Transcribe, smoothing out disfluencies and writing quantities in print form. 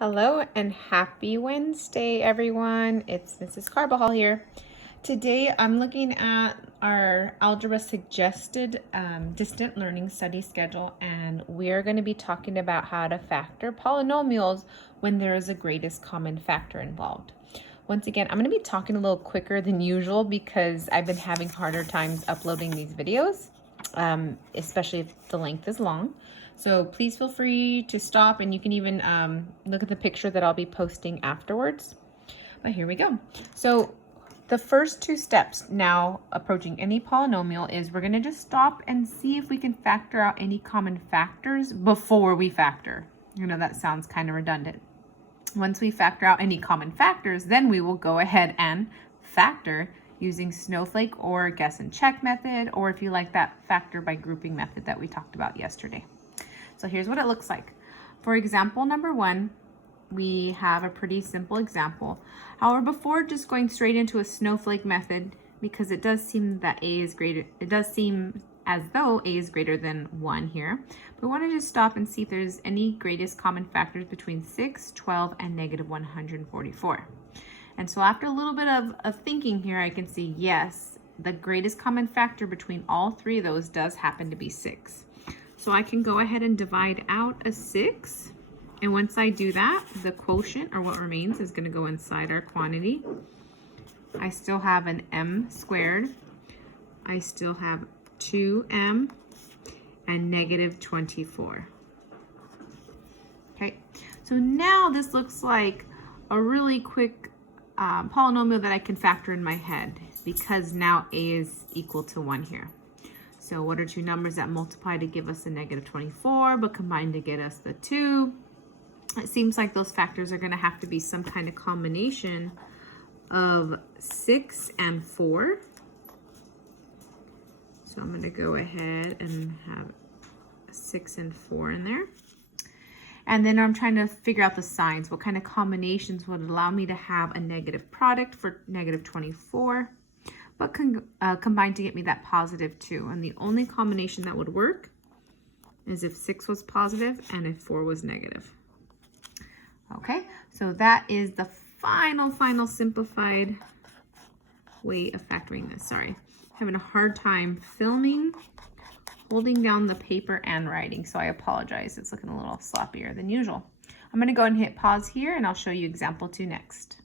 Hello and happy Wednesday, everyone. It's Mrs. Carbajal here. Today I'm looking at our Algebra Suggested Distant Learning Study Schedule, and we're going to be talking about how to factor polynomials when there is a greatest common factor involved. Once again, I'm going to be talking a little quicker than usual because I've been having harder times uploading these videos, especially if the length is long. So please feel free to stop, and you can even look at the picture that I'll be posting afterwards. But here we go. So the first two steps now approaching any polynomial is we're going to just stop and see if we can factor out any common factors before we factor. You know, that sounds kind of redundant. Once we factor out any common factors, then we will go ahead and factor using snowflake or guess and check method, or if you like that factor by grouping method that we talked about yesterday. So here's what it looks like. For example number 1, we have a pretty simple example. However, before just going straight into a snowflake method, because it does seem that it does seem as though a is greater than 1 here. But we want to just stop and see if there's any greatest common factors between 6, 12, and negative 144. And so after a little bit of thinking here, I can see yes, the greatest common factor between all three of those does happen to be 6. So I can go ahead and divide out a 6. And once I do that, the quotient, or what remains, is going to go inside our quantity. I still have an m squared. I still have 2m and negative 24. Okay, so now this looks like a really quick polynomial that I can factor in my head, because now a is equal to 1 here. So what are two numbers that multiply to give us a negative 24 but combine to get us the 2? It seems like those factors are going to have to be some kind of combination of 6 and 4. So I'm going to go ahead and have 6 and 4 in there. And then I'm trying to figure out the signs. What kind of combinations would allow me to have a negative product for negative 24, but combine to get me that positive 2. And the only combination that would work is if 6 was positive and if 4 was negative. Okay, so that is the final simplified way of factoring this. Sorry, having a hard time filming, holding down the paper and writing, so I apologize. It's looking a little sloppier than usual. I'm going to go ahead and hit pause here, and I'll show you example 2 next.